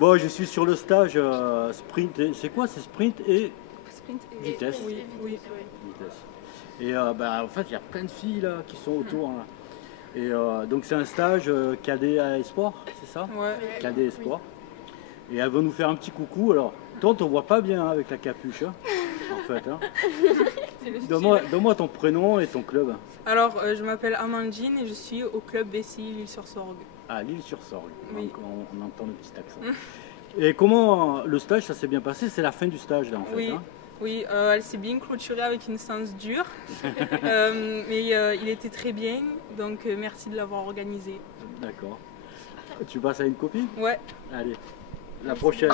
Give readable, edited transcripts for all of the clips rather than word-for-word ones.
Bon, je suis sur le stage sprint. C'est quoi? C'est sprint et Sprint et vitesse. Oui, oui. Vitesse. Et en fait, il y a plein de filles là qui sont autour. Là. Et donc c'est un stage cadet à Espoir, c'est ça? Ouais. Cadet Espoir. Et elle va nous faire un petit coucou. Alors, toi, on ne voit pas bien hein, avec la capuche, hein, en fait. Hein. Donne-moi ton prénom et ton club. Alors, je m'appelle Amandine et je suis au club Bessie Lille-sur-Sorgue. Ah, Lille-sur-Sorgue. Oui. On entend le petit accent. Et comment le stage, ça s'est bien passé? C'est la fin du stage, là, en fait. Oui. Hein. Oui, elle s'est bien clôturée avec une séance dure, mais il était très bien, donc merci de l'avoir organisé. D'accord. Tu passes à une copine? Ouais. Allez, la prochaine.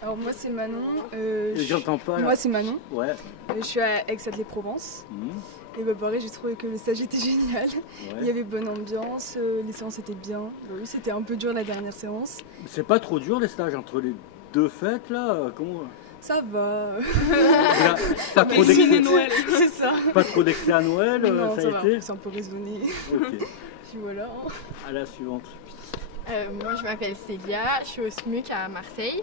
Alors moi c'est Manon. J'entends pas. Là. Moi c'est Manon. Ouais. Je suis à Aix-Aix-les-Provence. Et bah pareil, j'ai trouvé que le stage était génial. Ouais. Il y avait bonne ambiance, les séances étaient bien. Bah oui, c'était un peu dur la dernière séance. C'est pas trop dur les stages entre les deux fêtes là? Comment? Ça va. Pas trop d'excès. Noël. C'est ça. Pas trop d'excès à Noël, Non, ça a été? c'est un peu raisonné. Ok. Puis voilà. À la suivante. Moi je m'appelle Célia, je suis au SMUC à Marseille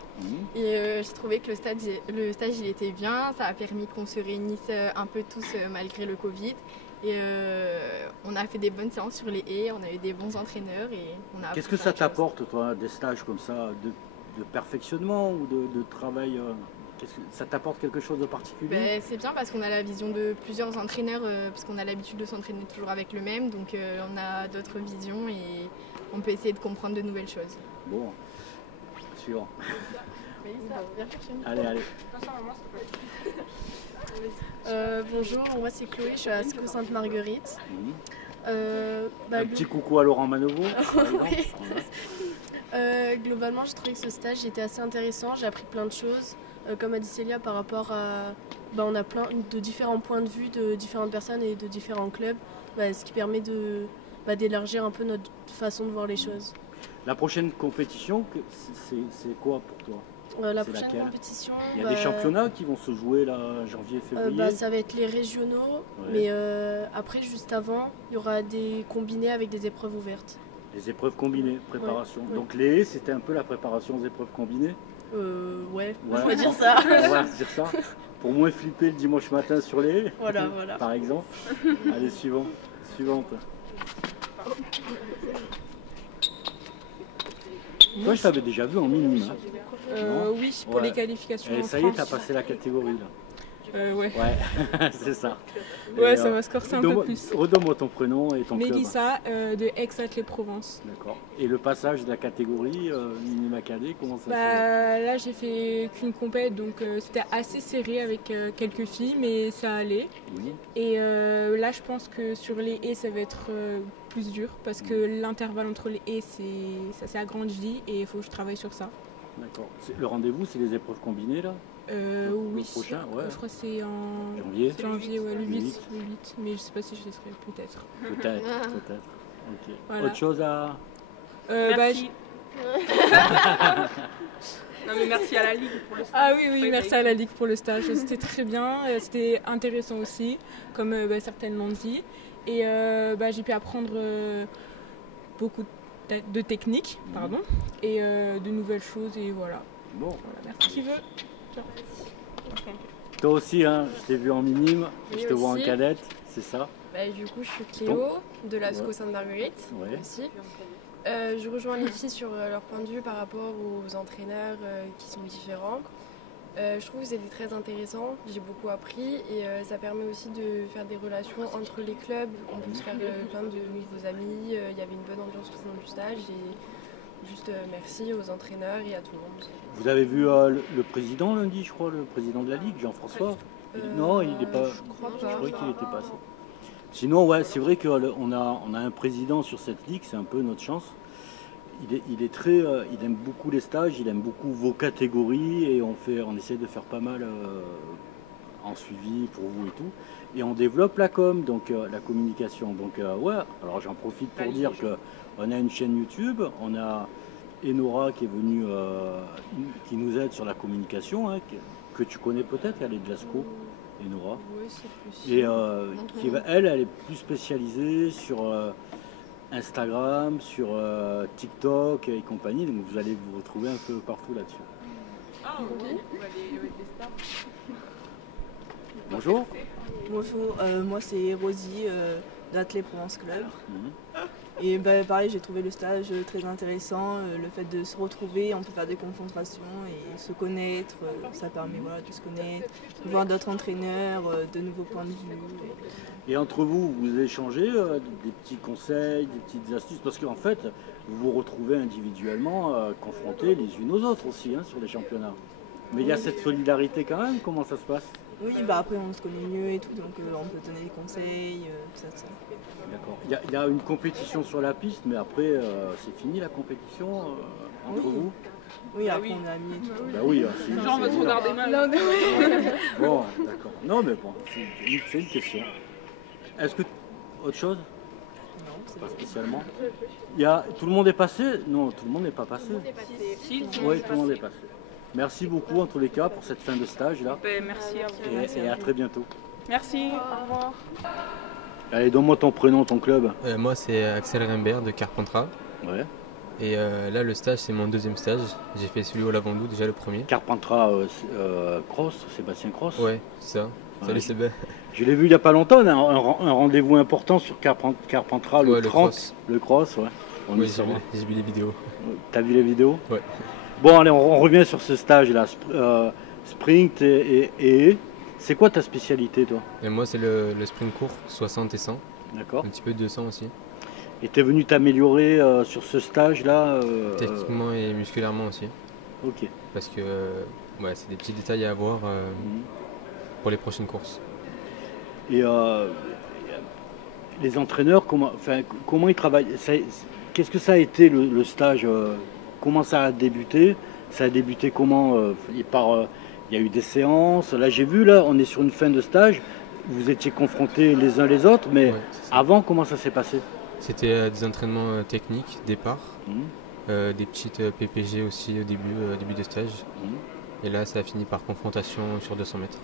et j'ai trouvé que le stage il était bien, ça a permis qu'on se réunisse un peu tous malgré le Covid et on a fait des bonnes séances sur les haies, on a eu des bons entraîneurs et on a... Qu'est-ce que ça t'apporte toi, des stages comme ça, de perfectionnement ou de travail ça t'apporte quelque chose de particulier? C'est bien parce qu'on a la vision de plusieurs entraîneurs, parce qu'on a l'habitude de s'entraîner toujours avec le même, donc on a d'autres visions et on peut essayer de comprendre de nouvelles choses. Bon, suivant. Allez. Bonjour, moi c'est Chloé, je suis à Sco Sainte-Marguerite. Un petit coucou à Laurent Manevaux. Oui. Globalement, j'ai trouvé que ce stage était assez intéressant, j'ai appris plein de choses. Comme a dit Célia, par rapport à... on a plein de différents points de vue de différentes personnes et de différents clubs, ce qui permet d'élargir un peu notre façon de voir les choses. La prochaine compétition, c'est quoi pour toi? La prochaine compétition... Il y a des championnats qui vont se jouer là, janvier, février? Ça va être les régionaux, mais après, juste avant, il y aura des combinés avec des épreuves ouvertes. Les épreuves combinées, préparation. Ouais. Donc les haies, c'était un peu la préparation aux épreuves combinées? Ouais, on va dire ça. On va dire ça. Pour moins flipper le dimanche matin sur les haies, voilà. Par exemple. Allez, suivante. Toi, je t'avais déjà vu en minime. Oui, pour les qualifications. Et ça y est, t'as passé la catégorie là. Ouais. C'est ça. Ouais, ça m'a scorsé un peu plus. Redonne-moi ton prénom et ton club. Mélissa, de Aix-Aix-les-Provence. D'accord. Et le passage de la catégorie minima cadet, comment ça se fait? Là, j'ai fait qu'une compète, donc c'était assez serré avec quelques filles, mais ça allait. Oui. Et là, je pense que sur les haies, ça va être plus dur, parce que l'intervalle entre les haies, ça s'est agrandi, et il faut que je travaille sur ça. D'accord. Le rendez-vous, c'est les épreuves combinées là? Oui, le prochain, je crois que c'est en janvier, ouais, le 8, mais je sais pas si je laisserai, peut-être. Peut-être. Ok. Voilà. Autre chose à... Merci. Non mais merci à la Ligue pour le stage. Ah oui, merci à la Ligue pour le stage. C'était très bien, c'était intéressant aussi, comme certaines l'ont dit. Et j'ai pu apprendre beaucoup de techniques, et de nouvelles choses, et voilà. Bon. Merci. Qui veut? Toi aussi, hein, je t'ai vu en minime, je te vois en cadette, c'est ça? Du coup, je suis Cléo de la SCO Sainte-Marguerite aussi. Je rejoins les filles sur leur point de vue par rapport aux entraîneurs qui sont différents. Je trouve que c'était très intéressant, j'ai beaucoup appris et ça permet aussi de faire des relations entre les clubs. On peut se faire plein de nouveaux amis, il y avait une bonne ambiance tout au long du stage et juste merci aux entraîneurs et à tout le monde. Vous avez vu le président lundi, je crois, le président de la Ligue, Jean-François? Non, il n'est pas... Je crois pas. Je croyais qu'il était passé. Sinon, ouais, c'est vrai qu'on a un président sur cette Ligue, c'est un peu notre chance. Il aime beaucoup les stages, il aime beaucoup vos catégories et on essaie de faire pas mal en suivi pour vous et tout. Et on développe la com, donc la communication. Donc alors j'en profite pour dire qu'on a une chaîne YouTube, on a Enora qui est venue, qui nous aide sur la communication, hein, que tu connais peut-être, elle est de la SCO, Enora. Oui, c'est plus. Et elle est plus spécialisée sur Instagram, sur TikTok et compagnie, donc vous allez vous retrouver un peu partout là-dessus. Ah, oui. Bonjour. Bonjour, moi c'est Rosie d'Athlé Provence Club. Et pareil, j'ai trouvé le stage très intéressant, le fait de se retrouver, on peut faire des confrontations et se connaître, ça permet de se connaître, de voir d'autres entraîneurs, de nouveaux points de vue. Et entre vous, vous échangez des petits conseils, des petites astuces, parce qu'en fait, vous vous retrouvez individuellement confrontés les unes aux autres aussi sur les championnats. Mais il y a cette solidarité quand même, comment ça se passe? Oui, après on se connaît mieux et tout, donc on peut donner des conseils, tout ça. D'accord. Il y a une compétition sur la piste, mais après c'est fini la compétition entre vous? Oui, après on est amis et tout. Bah oui, genre on va se regarder mal. Bon, d'accord. Non mais bon, c'est une question. Est-ce que autre chose? Non, pas spécialement. Tout le monde est passé? Non, tout le monde n'est pas passé. Oui, tout le monde est passé. Merci beaucoup en tous les cas pour cette fin de stage là. Merci à vous. Et à très bientôt. Merci. Au revoir. Allez, donne-moi ton prénom, ton club. Moi c'est Axel Rimbert de Carpentras. Ouais. Et là le stage c'est mon deuxième stage. J'ai fait celui au Lavandou déjà le premier. Carpentras Cross, Sébastien Cross. Ouais, c'est ça. Salut Sébastien. Je l'ai vu il n'y a pas longtemps, on a un rendez-vous important sur Carpentras le 30. Le cross, ouais. Oui, j'ai vu les vidéos. T'as vu les vidéos? Ouais. Bon, allez, on revient sur ce stage-là. Sprint et c'est quoi ta spécialité, toi? Et moi, c'est le sprint court, 60 et 100. D'accord. Un petit peu de 200 aussi. Et tu es venu t'améliorer sur ce stage-là techniquement et musculairement aussi. Ok. Parce que c'est des petits détails à avoir pour les prochaines courses. Et les entraîneurs, comment ils travaillent? Qu'est-ce que ça a été le stage? Comment ça a débuté? Ça a débuté comment? Il y a eu des séances. Là, j'ai vu, là, on est sur une fin de stage. Vous étiez confrontés les uns les autres, mais avant, comment ça s'est passé? C'était des entraînements techniques, départ. Des petites PPG aussi au début de stage. Et là, ça a fini par confrontation sur 200 mètres.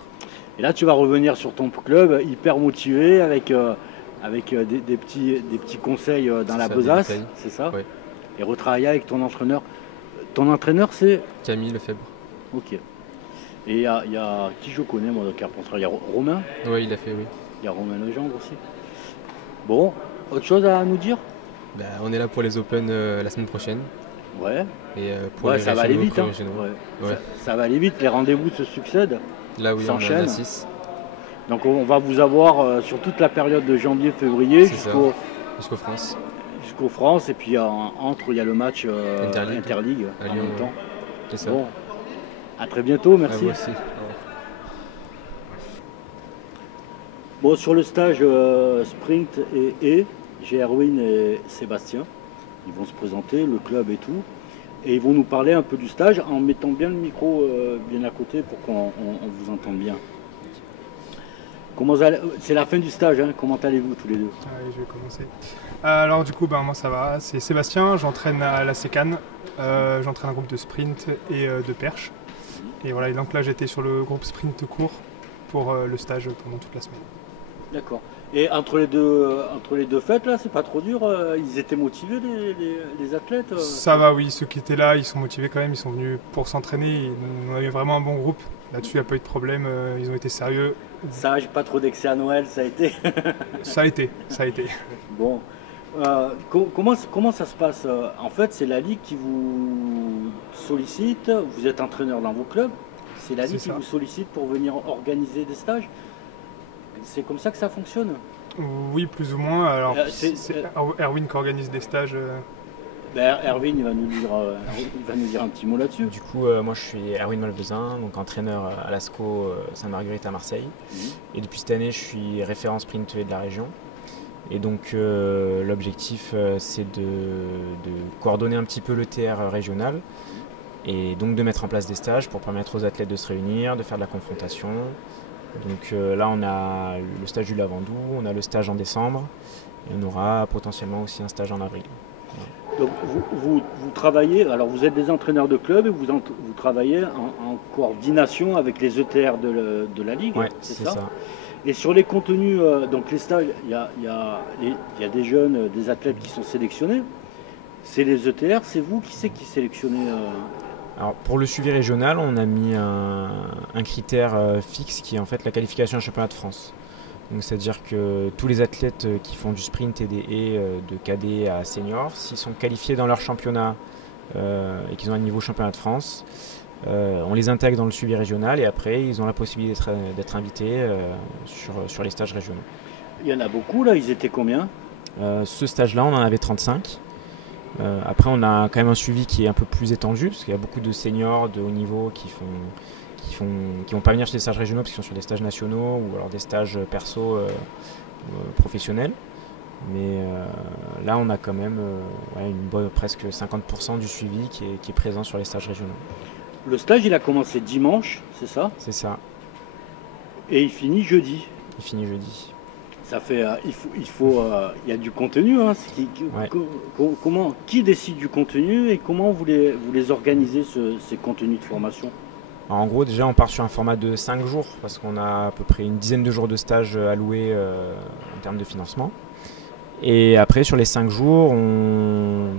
Et là, tu vas revenir sur ton club hyper motivé avec des petits conseils dans la besace, c'est ça? Oui. Et retravailler avec ton entraîneur. Ton entraîneur, c'est Camille Lefebvre. Ok. Et il y a qui je connais, moi, de Carpentras? Il y a Romain? Oui, il a fait, oui. Il y a Romain Legendre aussi. Bon, autre chose à nous dire? On est là pour les Open la semaine prochaine. Ouais. Et pour les ça va aller vite. Hein. Ouais. Ça va aller vite, les rendez-vous se succèdent. Là, oui, on en a 6. Donc on va vous avoir sur toute la période de janvier-février jusqu'au France. Jusqu'au France, et puis entre, il y a le match Interligue en même temps. C'est ça. Bon, à très bientôt, merci. À vous aussi. Bon, sur le stage sprint j'ai Erwin et Sébastien. Ils vont se présenter, le club et tout. Et ils vont nous parler un peu du stage en mettant bien le micro bien à côté pour qu'on vous entende bien. C'est la fin du stage, hein. Comment allez-vous tous les deux? Oui, je vais commencer. Alors du coup, moi ça va, c'est Sébastien, j'entraîne à la Sécane, j'entraîne un groupe de sprint et de perche. Et voilà, et donc là j'étais sur le groupe sprint court pour le stage pendant toute la semaine. D'accord. Et entre les deux fêtes, là, c'est pas trop dur? Ils étaient motivés, les athlètes? Ça va, oui, ceux qui étaient là, ils sont motivés quand même, ils sont venus pour s'entraîner. On avait vraiment un bon groupe. Là-dessus, il n'y a pas eu de problème, ils ont été sérieux. Ça, j'ai pas trop d'excès à Noël, ça a été? Ça a été. Bon. Comment ça se passe? En fait, c'est la Ligue qui vous sollicite, vous êtes entraîneur dans vos clubs, c'est la Ligue qui vous sollicite pour venir organiser des stages? C'est comme ça que ça fonctionne? Oui, plus ou moins. Alors, c'est Erwin qui organise des stages. Erwin, il va nous dire un petit mot là-dessus. Du coup, moi je suis Erwin Malvezin, donc entraîneur à l'ASCO Sainte-Marguerite à Marseille. Et depuis cette année, je suis référent sprint de la région. Et donc l'objectif, c'est de coordonner un petit peu le TR régional et donc de mettre en place des stages pour permettre aux athlètes de se réunir, de faire de la confrontation. Donc là, on a le stage du Lavandou, on a le stage en décembre et on aura potentiellement aussi un stage en avril. Donc vous travaillez, alors vous êtes des entraîneurs de club et vous travaillez en coordination avec les ETR de la Ligue, ouais, c'est ça? Et sur les contenus, donc les stages, il y a des jeunes, des athlètes qui sont sélectionnés. C'est les ETR, c'est vous qui sélectionnez Alors pour le suivi régional, on a mis un critère fixe qui est en fait la qualification au championnat de France. Donc c'est-à-dire que tous les athlètes qui font du sprint et des haies de cadet à senior, s'ils sont qualifiés dans leur championnat et qu'ils ont un niveau championnat de France, on les intègre dans le suivi régional et après ils ont la possibilité d'être invités sur les stages régionaux. Il y en a beaucoup là, ils étaient combien? Ce stage-là, on en avait 35. Après, on a quand même un suivi qui est un peu plus étendu parce qu'il y a beaucoup de seniors de haut niveau qui vont pas venir sur des stages régionaux parce qu'ils sont sur des stages nationaux ou alors des stages perso professionnels. Mais là, on a quand même presque 50% du suivi qui est présent sur les stages régionaux. Le stage, il a commencé dimanche, c'est ça? C'est ça. Et il finit jeudi? Il finit jeudi. Ça fait, il y a du contenu. Hein, qui décide du contenu et comment vous les organisez, ces contenus de formation? Alors, en gros, déjà, on part sur un format de 5 jours parce qu'on a à peu près une dizaine de jours de stage alloués en termes de financement. Et après, sur les 5 jours, on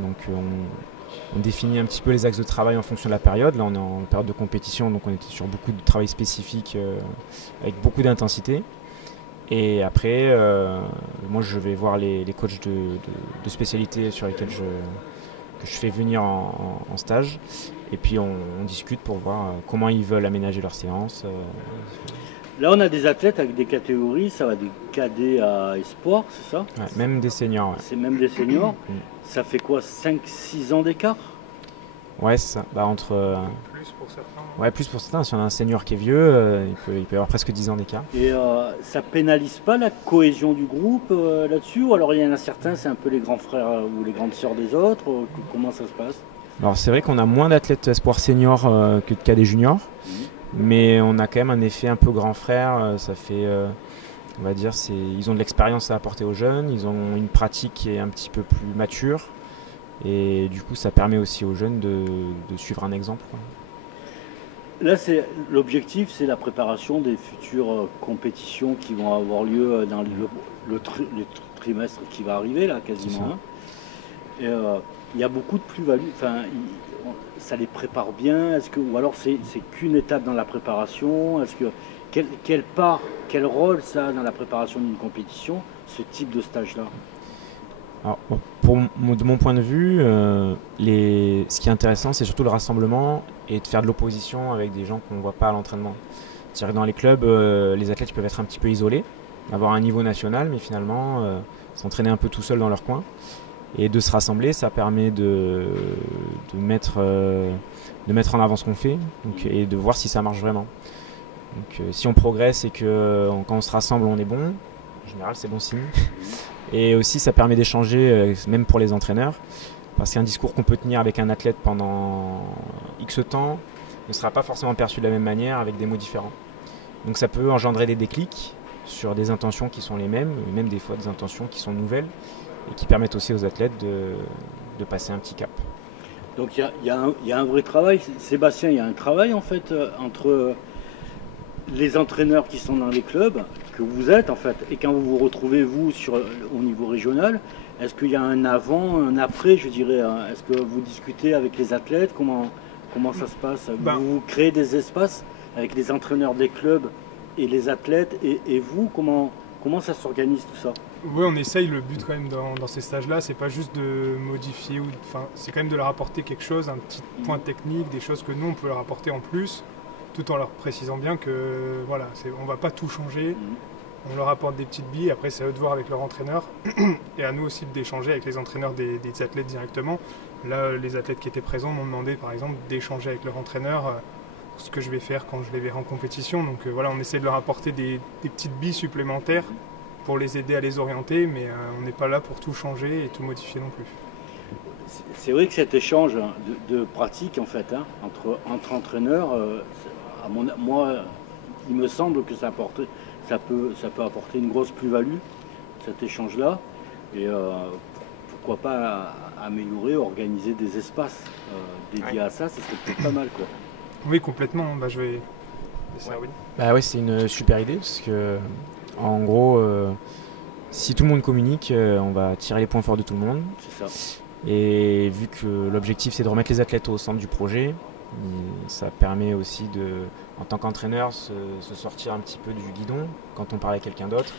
définit un petit peu les axes de travail en fonction de la période. Là, on est en période de compétition, donc on était sur beaucoup de travail spécifique avec beaucoup d'intensité. Et après, moi je vais voir les coachs de spécialité sur lesquels que je fais venir en stage. Et puis on discute pour voir comment ils veulent aménager leur séance. Là on a des athlètes avec des catégories, ça va des cadets à espoir, c'est ça? Ouais, même des seniors. Ouais. C'est même des seniors. Ça fait quoi, 5-6 ans d'écart? Ouais, c'est ça. Entre... Plus pour certains. Ouais, plus pour certains. Si on a un senior qui est vieux, il peut y avoir presque 10 ans d'écart. Et ça pénalise pas la cohésion du groupe là-dessus? Ou alors il y en a certains, c'est un peu les grands frères ou les grandes sœurs des autres? Comment ça se passe? Alors c'est vrai qu'on a moins d'athlètes espoirs seniors que de cadets juniors. Mais on a quand même un effet un peu grand frère. Ça fait, on va dire, ils ont de l'expérience à apporter aux jeunes. Ils ont une pratique qui est un petit peu plus mature. Et du coup, ça permet aussi aux jeunes de suivre un exemple. Là, l'objectif, c'est la préparation des futures compétitions qui vont avoir lieu dans le trimestre qui va arriver, là, quasiment. Et il y a beaucoup de plus-value. Enfin, ça les prépare bien. Ou alors c'est qu'une étape dans la préparation? Quel rôle ça a dans la préparation d'une compétition, ce type de stage-là? Alors, de mon point de vue, ce qui est intéressant, c'est surtout le rassemblement et de faire de l'opposition avec des gens qu'on ne voit pas à l'entraînement. C'est-à-dire que dans les clubs, les athlètes peuvent être un petit peu isolés, avoir un niveau national, mais finalement s'entraîner un peu tout seul dans leur coin. Et de se rassembler, ça permet de mettre en avant ce qu'on fait et de voir si ça marche vraiment. Donc, si on progresse et que quand on se rassemble, on est bon, en général, c'est bon signe. Et aussi, ça permet d'échanger, même pour les entraîneurs, parce qu'un discours qu'on peut tenir avec un athlète pendant X temps ne sera pas forcément perçu de la même manière avec des mots différents. Donc ça peut engendrer des déclics sur des intentions qui sont les mêmes, et même des fois des intentions qui sont nouvelles, et qui permettent aussi aux athlètes de passer un petit cap. Donc il y a un vrai travail. Sébastien, il y a un travail en fait entre les entraîneurs qui sont dans les clubs, que vous êtes en fait, et quand vous vous retrouvez vous au niveau régional, est-ce qu'il y a un avant, un après, je dirais, est-ce que vous discutez avec les athlètes, comment ça se passe? Vous créez des espaces avec les entraîneurs des clubs et les athlètes, et vous, comment ça s'organise tout ça? Oui, on essaye. Le but quand même dans ces stages-là, c'est pas juste de modifier, c'est quand même de leur apporter quelque chose, un petit point technique, des choses que nous on peut leur apporter en plus, tout en leur précisant bien que voilà, on va pas tout changer. On leur apporte des petites billes, après c'est à eux de voir avec leur entraîneur et à nous aussi d'échanger avec les entraîneurs des athlètes directement. Là, les athlètes qui étaient présents m'ont demandé par exemple d'échanger avec leur entraîneur ce que je vais faire quand je les verrai en compétition. Donc voilà, on essaie de leur apporter des petites billes supplémentaires pour les aider à les orienter, mais on n'est pas là pour tout changer et tout modifier non plus. C'est vrai que cet échange de pratique en fait, entre entraîneurs, moi il me semble que ça peut apporter une grosse plus-value, cet échange-là, et pourquoi pas améliorer, organiser des espaces dédiés à ça, ça serait peut-être pas mal, quoi. Oui, complètement. Je vais... Oui, c'est une super idée, parce que En gros, si tout le monde communique, on va tirer les points forts de tout le monde. C'est ça. Et vu que l'objectif c'est de remettre les athlètes au centre du projet, ça permet aussi en tant qu'entraîneur, se sortir un petit peu du guidon quand on parle à quelqu'un d'autre.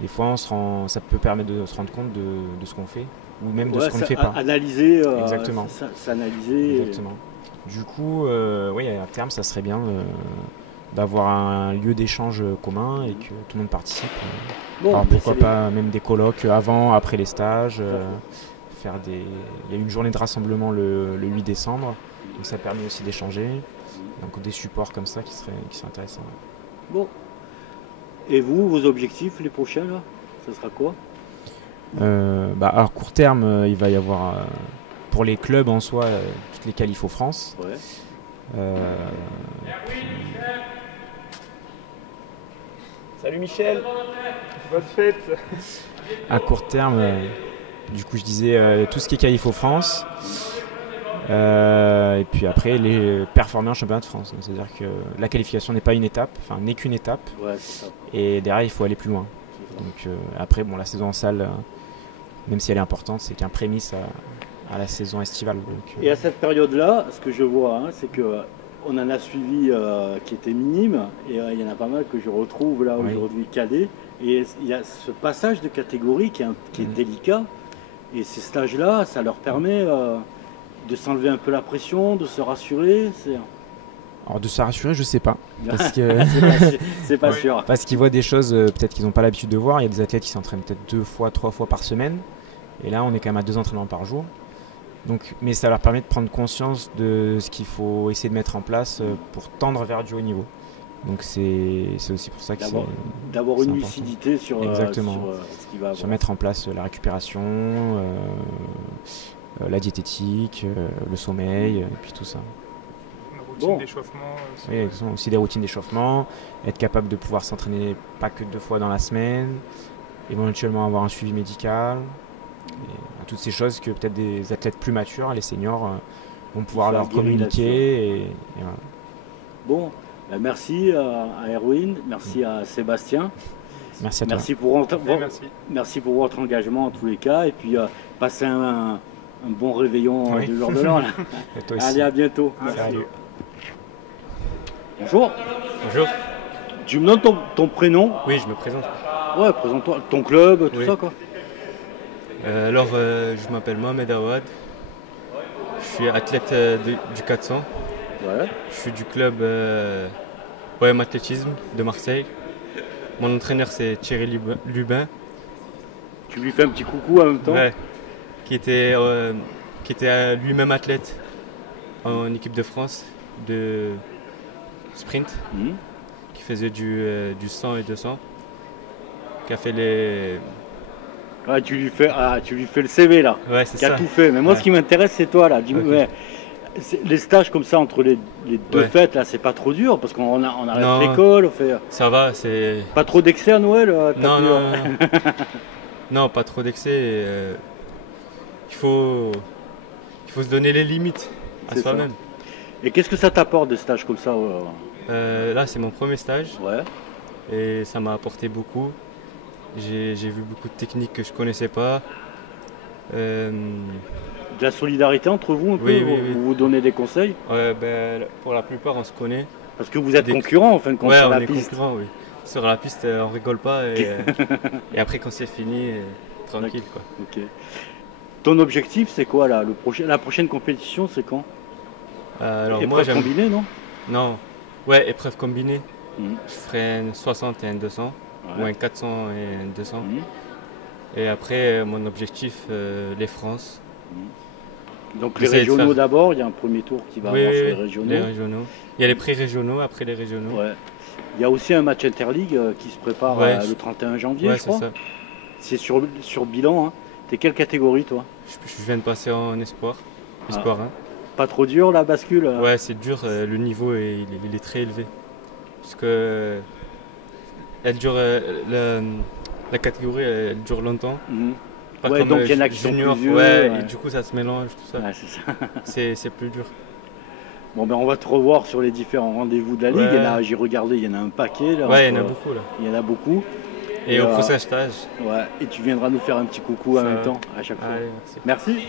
Des fois, ça peut permettre de se rendre compte de ce qu'on fait ou même de ce qu'on ne fait pas. Analyser. Exactement. S'analyser. Exactement. Du coup, oui, à terme, ça serait bien d'avoir un lieu d'échange commun et que tout le monde participe. Alors pourquoi pas même des colloques avant, après les stages. Il y a une journée de rassemblement le 8 décembre, donc ça permet aussi d'échanger. Donc des supports comme ça qui seraient intéressants. Bon. Et vous, vos objectifs, les prochains, là, ça sera quoi? Alors court terme, il va y avoir pour les clubs en soi toutes les qualifs aux France. Ouais. Salut Michel, bonne fête. À court terme, du coup je disais tout ce qui est qualif aux France. Et puis après les performer en championnat de France. C'est-à-dire que la qualification n'est pas une étape, enfin n'est qu'une étape. Ouais, c'est ça. Et derrière il faut aller plus loin. Donc après la saison en salle, même si elle est importante, c'est qu'un prémisse à la saison estivale. Donc, Et à cette période-là, ce que je vois, c'est que on en a suivi qui était minime, et il y en a pas mal que je retrouve là aujourd'hui cadet. Et il y a ce passage de catégorie qui est délicat. Et ces stages-là, ça leur permet de s'enlever un peu la pression, de se rassurer. Alors de se rassurer, je sais pas. Parce que c'est pas sûr. Parce qu'ils voient des choses peut-être qu'ils n'ont pas l'habitude de voir. Il y a des athlètes qui s'entraînent peut-être 2 fois, 3 fois par semaine. Et là, on est quand même à 2 entraînements par jour. Donc, mais ça leur permet de prendre conscience de ce qu'il faut essayer de mettre en place pour tendre vers du haut niveau. Donc c'est aussi pour ça que d'avoir une lucidité sur, exactement. Sur ce qui va avoir. Sur mettre en place la récupération, la diététique, le sommeil, et puis tout ça. Une routine d'échauffement. Oui, aussi des routines d'échauffement, être capable de pouvoir s'entraîner pas que 2 fois dans la semaine, éventuellement avoir un suivi médical. Et toutes ces choses que peut-être des athlètes plus matures, les seniors, vont pouvoir leur communiquer. Et voilà. Bon, merci à Erwin, merci à Sébastien. Merci à toi. Merci pour votre engagement en tous les cas. Et puis passez un bon réveillon du jour de l'an. Allez, à bientôt. Salut. Bonjour. Bonjour. Tu me donnes ton prénom? Oui, je me présente. Ouais, présente-toi. Ton club, tout ça quoi. Je m'appelle Mohamed Awad. Je suis athlète du 400. Ouais. Je suis du club OM Athlétisme de Marseille. Mon entraîneur c'est Thierry Lubin. Tu lui fais un petit coucou en même temps? Ouais. Qui était lui-même athlète en équipe de France de sprint. Qui faisait du 100 et 200. Qui a fait les... tu lui fais le CV là, ouais, c'est qui a tout fait. Mais moi, ce qui m'intéresse, c'est toi là. Les stages comme ça entre les deux fêtes là, c'est pas trop dur parce qu'on arrête l'école, on fait. Ça va, c'est. Pas trop d'excès à Noël. Non, pas trop d'excès. Il faut se donner les limites à soi-même. Et qu'est-ce que ça t'apporte des stages comme ça? Là, c'est mon premier stage. Ouais. Et ça m'a apporté beaucoup. J'ai vu beaucoup de techniques que je connaissais pas. De la solidarité entre vous un peu, vous vous donnez des conseils? Ouais, pour la plupart on se connaît. Parce que vous êtes concurrents en fin de compte sur la piste. Ouais, on est concurrents, oui. Sur la piste on rigole pas et après quand c'est fini, tranquille quoi. Ok. Ton objectif c'est quoi là? La prochaine compétition c'est quand? Épreuve combinée, non? Non. Ouais, épreuve combinée. Je ferai un 60 et un 200. Ou un 400 et un 200. Et après, mon objectif, les France. Donc les régionaux d'abord, il y a un premier tour qui va avoir sur les régionaux. Les régionaux. Il y a les pré-régionaux, après les régionaux. Ouais. Il y a aussi un match interligue qui se prépare le 31 janvier, je crois. C'est sur bilan. Hein. T'es quelle catégorie toi? Je viens de passer en espoir. Espoir 1. Pas trop dur la bascule? Ouais, c'est dur, le niveau il est très élevé. Parce que elle dure, la catégorie elle dure longtemps. Pas comme donc il y en a qui junior, sont plus vieux, et du coup ça se mélange tout ça. Ouais, c'est ça. C'est plus dur. Bon on va te revoir sur les différents rendez-vous de la Ligue. J'ai regardé, il y en a un paquet là. Ouais, il y en a beaucoup là. Il y en a beaucoup. Et au prochain stage. Ouais, et tu viendras nous faire un petit coucou en même temps à chaque fois. Allez, merci. Merci.